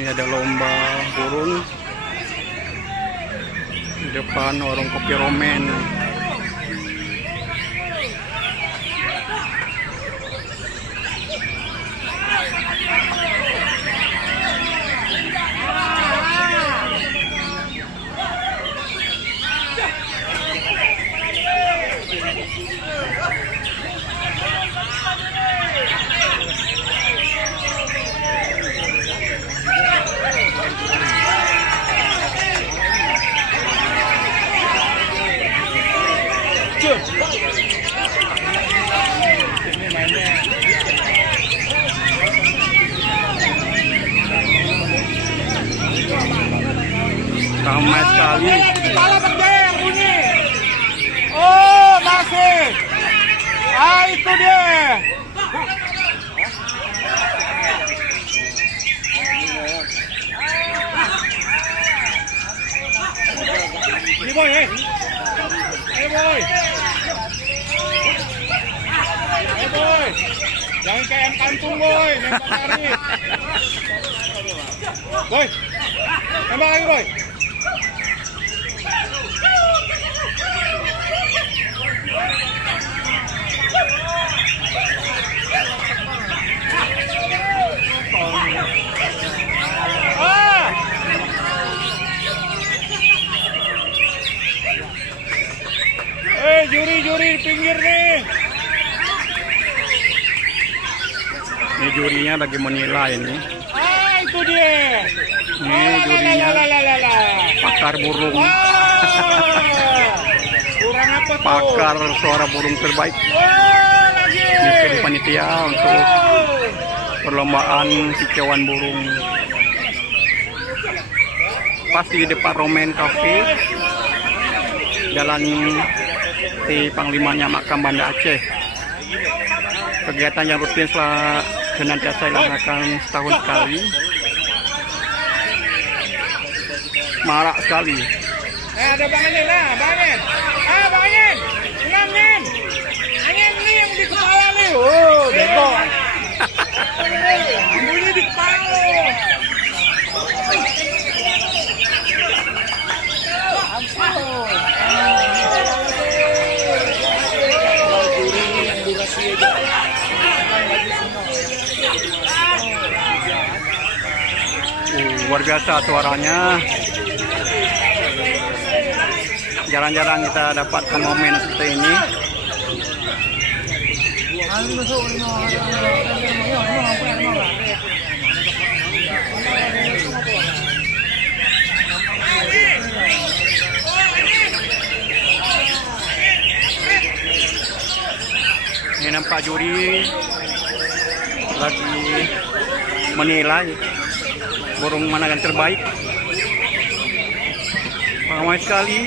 Ini ada lomba burung di depan warung kopi Romen. Ramai sekali. Kepala bendera bunyi. Oh, masih. Ah, itu dia. Ini boy, eh boy. Boy. Jangan kayak yang kantung boy, nembak tarik. Boy. Nembak lagi boy. Juri di pinggir nih. Ini jurinya lagi menilai ini. Ah, itu dia. Ini jurinya pakar burung. Kurang apa tuh? Pakar suara burung terbaik. Lagi. Ini panitia untuk perlombaan kicauan burung. Pasti di depan Romen Cafe, Jalan di Panglimanya Makam Banda Aceh. Kegiatan yang rutin senantiasa dilaksanakan setahun sekali. Marak sekali. Ada Bang Angin, Bang Angin. Bang Angin. Angin. Angin nih yang di kepala nih. Oh, bego. Bunyi di kepala. Luar biasa suaranya. Jarang-jarang kita dapatkan momen seperti ini. Ini nampak juri lagi menilai burung mana yang terbaik. Ramai sekali.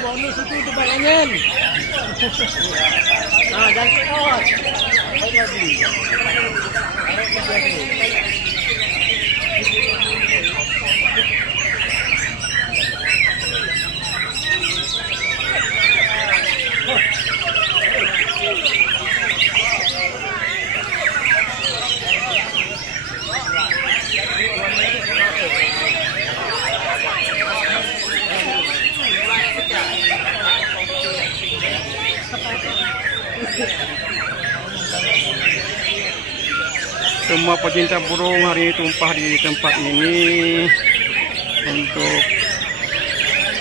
Bonus itu Bang Angin. Nah, jangan kekot. Semua pecinta burung hari ini tumpah di tempat ini untuk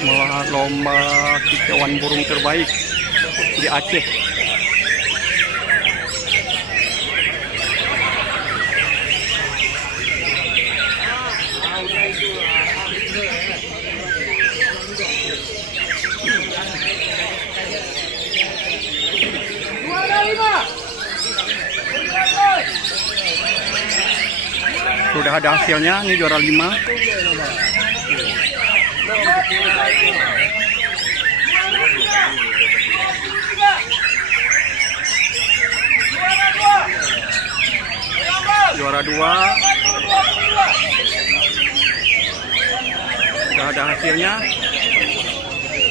melihat lomba kicauan burung terbaik di Aceh. Sudah ada hasilnya, ini juara 5. Juara 2. Sudah ada hasilnya.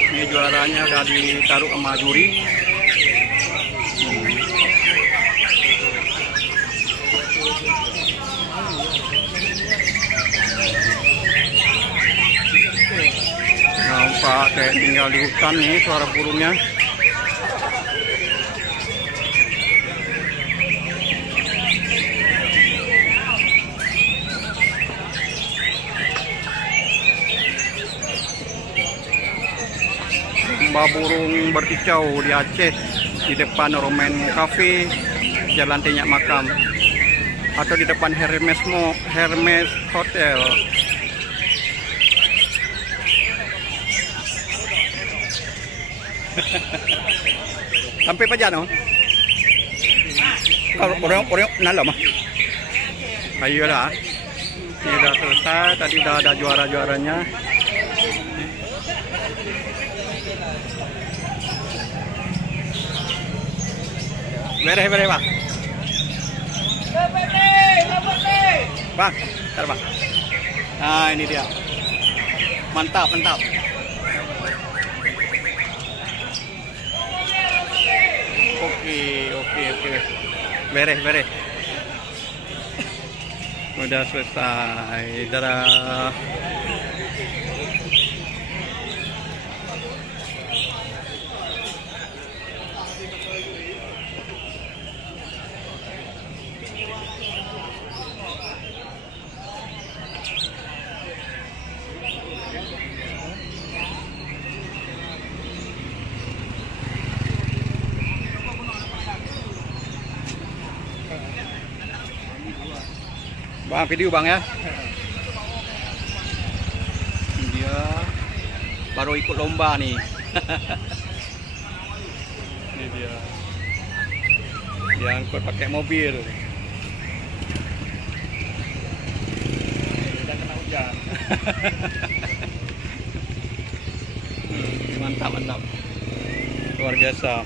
Ini juaranya sudah ditaruh sama juri. Nampak kayak tinggal di hutan nih suara burungnya. Lomba burung berkicau di Aceh di depan Roman Cafe, Jalan Tenyak Makam, atau di depan Hermes Hotel. Sampai pa dyan, oh. Orang nalo mah. Ayolah. Ini udah selesai, tadi udah ada juara-juaranya. Beres, Pak. Bang, ntar Bang. Nah, ini dia. Mantap. Oke. Beres. Udah selesai. Dadah. Bang, video Bang ya. Dia baru ikut lomba nih. Ini dia. Dia angkut pakai mobil. Udah kena hujan. Mantap. Luar biasa.